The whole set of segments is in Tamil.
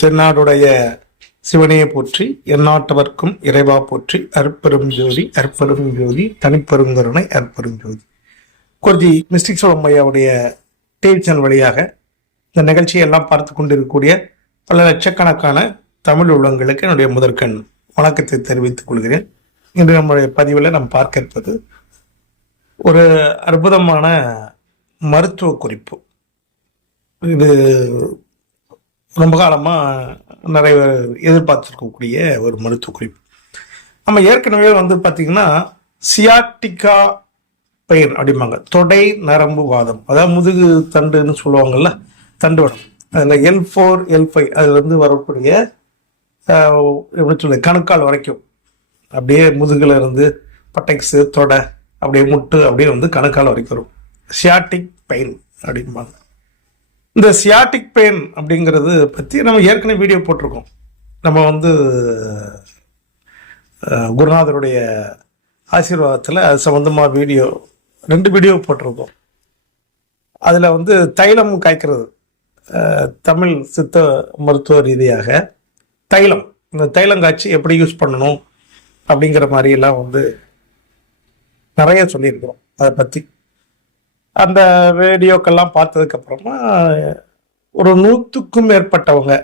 தென்னாடுடைய சிவனையை போற்றி எந்நாட்டவர்க்கும் இறைவா போற்றி அற்பெரும் ஜோதி அற்பெரும் ஜோதி தனிப்பெருங்கருணை அற்பெரும் ஜோதி. குருஜி மிஸ்டிக் சோழம் ஐயாவுடைய டிவி சேனல் வழியாக இந்த நிகழ்ச்சியெல்லாம் பார்த்து கொண்டிருக்கக்கூடிய பல லட்சக்கணக்கான தமிழ் உள்ளங்களுக்கு என்னுடைய முதற்கண் வணக்கத்தை தெரிவித்துக் கொள்கிறேன். இன்று நம்முடைய பதிவில் நாம் பார்க்க இருப்பது ஒரு அற்புதமான மருத்துவ குறிப்பு. இது ரொம்ப காலமாக நிறைய எதிர்பார்த்துருக்கக்கூடிய ஒரு மருத்துவ குறிப்பு. நம்ம ஏற்கனவே பார்த்திங்கன்னா சியாட்டிக்கா பெயின் அப்படிம்பாங்க, தொடை நரம்பு வாதம், அதாவது முதுகு தண்டுன்னு சொல்லுவாங்கள்ல, தண்டுவடம். அதில் L4 L5 அதுலேருந்து வரக்கூடிய எப்படி சொல்ல கணுக்கால் வரைக்கும் அப்படியே முதுகில் இருந்து பட்டைக்ஸு தொடை அப்படியே முட்டு அப்படியே கணுக்கால் வரைக்கும் வரும். சியாட்டிக் பெயின் அப்படிம்பாங்க. இந்த சியாட்டிக் பெயின் அப்படிங்கிறது பற்றி நம்ம ஏற்கனவே வீடியோ போட்டிருக்கோம். நம்ம குருநாதருடைய ஆசீர்வாதத்தில் அது சம்மந்தமாக 2 வீடியோ போட்டிருக்கோம். அதில் தைலம் காய்க்கிறது, தமிழ் சித்த மருத்துவ ரீதியாக தைலம், இந்த தைலம் காய்ச்சி எப்படி யூஸ் பண்ணணும் அப்படிங்கிற மாதிரியெல்லாம் நிறைய சொல்லியிருக்கிறோம். அதை பற்றி அந்த வீடியோக்கெல்லாம் பார்த்ததுக்கப்புறமா ஒரு 100க்கும் மேற்பட்டவங்க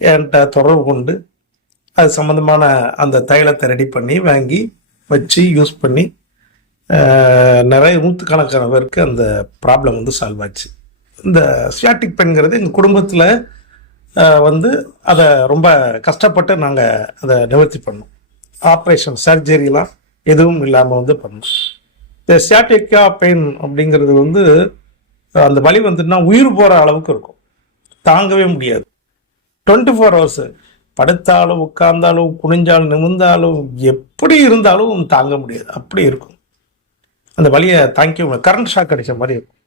என்கிட்ட தொடர்பு கொண்டு அது சம்மந்தமான அந்த தைலத்தை ரெடி பண்ணி வாங்கி வச்சு யூஸ் பண்ணி நிறைய 100கணக்கான பேருக்கு அந்த ப்ராப்ளம் சால்வ் ஆச்சு. இந்த சியாட்டிக் பெயின்ங்கிறது எங்கள் குடும்பத்தில் அதை ரொம்ப கஷ்டப்பட்டு நாங்கள் அதை நிவர்த்தி பண்ணோம். ஆப்ரேஷன் சர்ஜரிலாம் எதுவும் இல்லாமல் பண்ணோம். இந்த சியாட்டிக்கா பெயின் அப்படிங்கிறது அந்த வலி உயிர் போகிற அளவுக்கு இருக்கும், தாங்கவே முடியாது. 24 hours படுத்தாலும் உட்கார்ந்தாலும் குனிஞ்சாலும் நிமிர்ந்தாலும் எப்படி இருந்தாலும் தாங்க முடியாது, அப்படி இருக்கும். அந்த வலியை தாங்கிக்க முடியாது, கரண்ட் ஷாக் அடித்த மாதிரி இருக்கும்.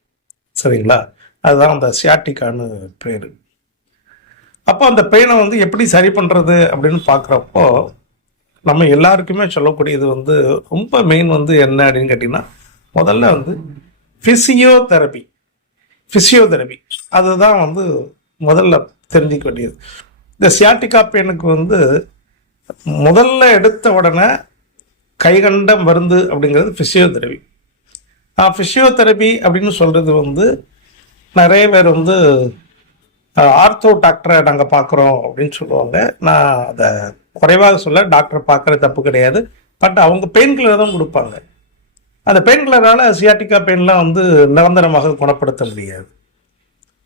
சரிங்களா? அதுதான் அந்த சியாட்டிக்கான்னு பேர். அப்போ அந்த பெயினை எப்படி சரி பண்ணுறது அப்படின்னு பார்க்குறப்போ நம்ம எல்லாருக்குமே சொல்லக்கூடியது ரொம்ப மெயின் என்ன அப்படின்னு கேட்டிங்கன்னா, முதல்ல ஃபிசியோதெரபி அதுதான் முதல்ல தெரிஞ்சிக்க வேண்டியது. இந்த சியாட்டிக்கா பெயினுக்கு முதல்ல எடுத்த உடனே கைகண்ட மருந்து அப்படிங்கிறது ஃபிசியோதெரபி. ஃபிசியோதெரபி அப்படின்னு சொல்கிறது நிறைய பேர் ஆர்த்தோ டாக்டரை நாங்கள் பார்க்குறோம் அப்படின்னு சொல்லுவாங்க. நான் அதை குறைவாக சொல்ல, டாக்டர் பார்க்குறது தப்பு கிடையாது. பட் அவங்க பெயின் கில்லர் தான் கொடுப்பாங்க. அந்த பெயின் கில்லரால் சியாட்டிக்கா பெயின்லாம் நிரந்தரமாக குணப்படுத்த முடியாது.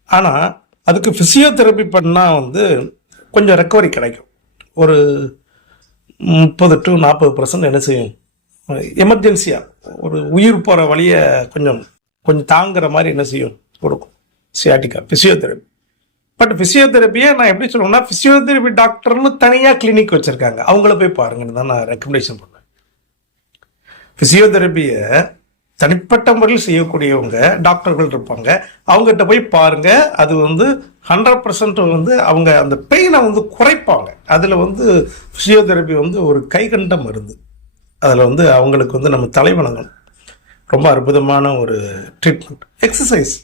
ஆனால் அதுக்கு ஃபிசியோதெரபி பண்ணால் கொஞ்சம் ரெக்கவரி கிடைக்கும். ஒரு 30 to 40% என்ன செய்யும், எமர்ஜென்சியாக ஒரு உயிர் போகிற வழியை கொஞ்சம் தாங்குற மாதிரி என்ன செய்யும், கொடுக்கும் சியாட்டிக்கா ஃபிசியோதெரபி. பட் ஃபிசியோதெரப்பியை நான் எப்படி சொல்லுவேன்னா, ஃபிசியோதெரபி டாக்டர்னு தனியாக கிளினிக் வச்சுருக்காங்க, அவங்கள போய் பாருங்கன்னு தான் நான் ரெக்கமெண்டேஷன் பண்ணுவேன். ஃபிசியோதெரப்பியை தனிப்பட்ட முறையில் செய்யக்கூடியவங்க டாக்டர்கள் இருப்பாங்க, அவங்ககிட்ட போய் பாருங்கள். அது 100% அவங்க அந்த பெயினை குறைப்பாங்க. அதில் ஃபிசியோதெரப்பி ஒரு கைகண்ட மருந்து. அதில் அவங்களுக்கு நம்ம தலைவணங்கணும். ரொம்ப அற்புதமான ஒரு ட்ரீட்மெண்ட். எக்ஸசைஸ்,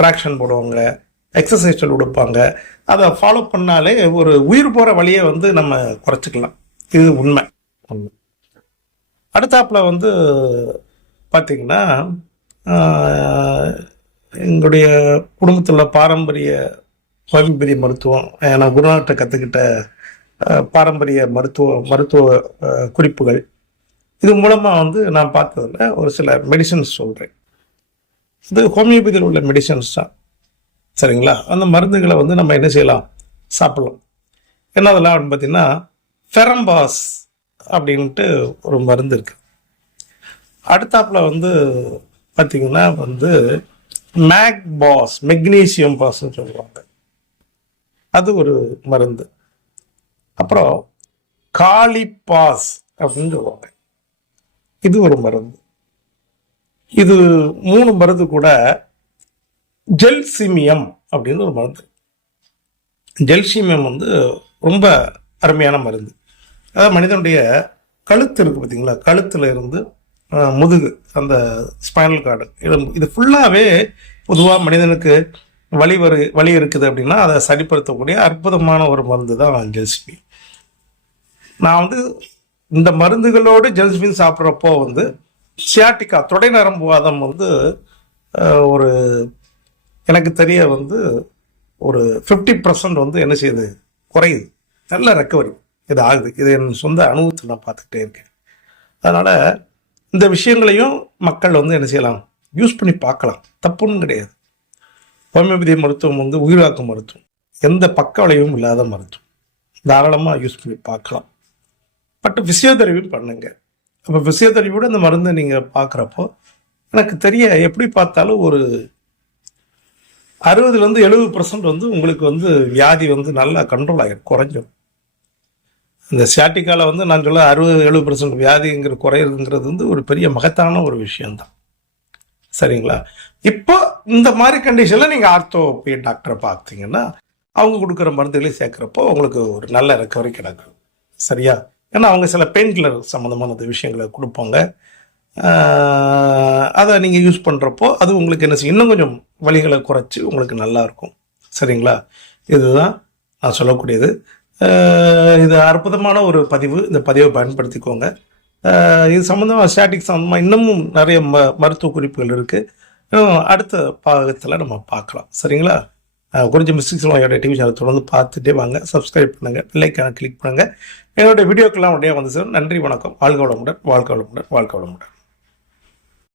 ட்ராக்ஷன் போடுவாங்க, எக்ஸசைஸ் கொடுப்பாங்க. அதை ஃபாலோ பண்ணாலே ஒரு உயிர் போகிற வழியை நம்ம குறைச்சிக்கலாம். இது உண்மை. அடுத்தாப்பில் பார்த்திங்கன்னா, எங்களுடைய குடும்பத்தில் பாரம்பரிய ஹோமியோபதி மருத்துவம், நான் குருநாட்டை கற்றுக்கிட்ட பாரம்பரிய மருத்துவ குறிப்புகள், இது மூலமாக நான் பார்த்ததில் ஒரு சில மெடிசன்ஸ் சொல்கிறேன். இது ஹோமியோபதியில் உள்ள மெடிசன்ஸ் தான். சரிங்களா? அந்த மருந்துகளை நம்ம என்ன செய்யலாம், சாப்பிடலாம். என்னதெல்லாம் அப்படின்னு பார்த்தீங்கன்னா, ஃபெரம்பாஸ் அப்படின்ட்டு ஒரு மருந்து இருக்குது. அடுத்தாப்பில் பார்த்திங்கன்னா மேக்பாஸ், மெக்னீசியம் பாஸ்ன்னு சொல்லுவாங்க, அது ஒரு மருந்து. அப்புறம் காலிபாஸ் அப்படின்னு சொல்லுவாங்க, இது ஒரு மருந்து. இது 3 மருந்து கூட ஜெல்சிமியம் அப்படின்னு ஒரு மருந்து. ஜெல்சிமியம் ரொம்ப அருமையான மருந்து. அதாவது மனிதனுடைய கழுத்து இருக்குது பார்த்தீங்களா, கழுத்தில் இருந்து முதுகு, அந்த ஸ்பைனல் கார்டு, இது ஃபுல்லாகவே பொதுவாக மனிதனுக்கு வலி இருக்குது அப்படின்னா அதை சரிப்படுத்தக்கூடிய அற்புதமான ஒரு மருந்து தான் ஜெல்ஸ்பி. நான் வந்து இந்த மருந்துகளோடு ஜெல்ஸ்பின் சாப்பிட்றப்போ வந்து சியாட்டிக்கா தொடை நரம்பு வாதம் வந்து ஒரு எனக்கு தெரிய வந்து ஒரு 50% வந்து என்ன செய்யுது, குறையுது. நல்ல ரெக்கவரி இது ஆகுது. இது என் சொந்த அனுபவத்தில் நான் பார்த்துக்கிட்டே இருக்கேன். அதனால் இந்த விஷயங்களையும் மக்கள் வந்து என்ன செய்யலாம், யூஸ் பண்ணி பார்க்கலாம், தப்புன்னு கிடையாது. ஹோமியோபதி மருத்துவம் வந்து உயிராக்கும் மருத்துவம், எந்த பக்க விளைவும் இல்லாத மருத்துவம், தாராளமாக யூஸ் பண்ணி பார்க்கலாம். பட் ஃபிசியோதெரபியும் பண்ணுங்க. அப்போ ஃபிசியோதெரபியோட இந்த மருந்தை நீங்கள் பார்க்குறப்போ எனக்கு தெரிய எப்படி பார்த்தாலும் ஒரு 60-70% வந்து உங்களுக்கு வந்து வியாதி வந்து நல்லா கண்ட்ரோல் ஆகிடும், குறைஞ்சிடும். இந்த சியாட்டிக்காவில் வந்து நான் சொல்ல 60-70% வியாதிங்கிற குறையிறதுங்கிறது வந்து ஒரு பெரிய மகத்தான ஒரு விஷயம்தான். சரிங்களா? இப்போ இந்த மாதிரி கண்டிஷனில் நீங்கள் ஆர்த்தோபி டாக்டரை பார்த்தீங்கன்னா அவங்க கொடுக்குற மருந்துகளையும் சேர்க்குறப்போ உங்களுக்கு ஒரு நல்ல ரெக்கவரி கிடைக்கும். சரியா? ஏன்னா அவங்க சில பெயின் கில்லர் சம்மந்தமான விஷயங்களை கொடுப்பாங்க. அதை நீங்கள் யூஸ் பண்ணுறப்போ அது உங்களுக்கு என்ன செய்யும், இன்னும் கொஞ்சம் வலிகளை குறைச்சி உங்களுக்கு நல்லாயிருக்கும். சரிங்களா? இதுதான் நான் சொல்லக்கூடியது. இது அற்புதமான ஒரு பதிவு. இந்த பதிவை பயன்படுத்திக்கோங்க. இது சம்மந்தமாக ஸ்டாட்டிக் சம்மந்தமாக இன்னமும் நிறைய மருத்துவ குறிப்புகள் இருக்குது. அடுத்த பாகத்தில் நம்ம பார்க்கலாம். சரிங்களா? கொஞ்சம் மிஸ்டேக்ஸ் என்னோட டிவி சேனல் தொடர்ந்து பார்த்துட்டே வாங்க. சப்ஸ்கிரைப் பண்ணுங்கள், பெல்லைக்கான கிளிக் பண்ணுங்கள். என்னோடய வீடியோக்கெல்லாம் உடனே வந்து சார். நன்றி, வணக்கம். வாழ்க வளமுடன், வாழ்க வளமுடன், வாழ்க வளமுடன்.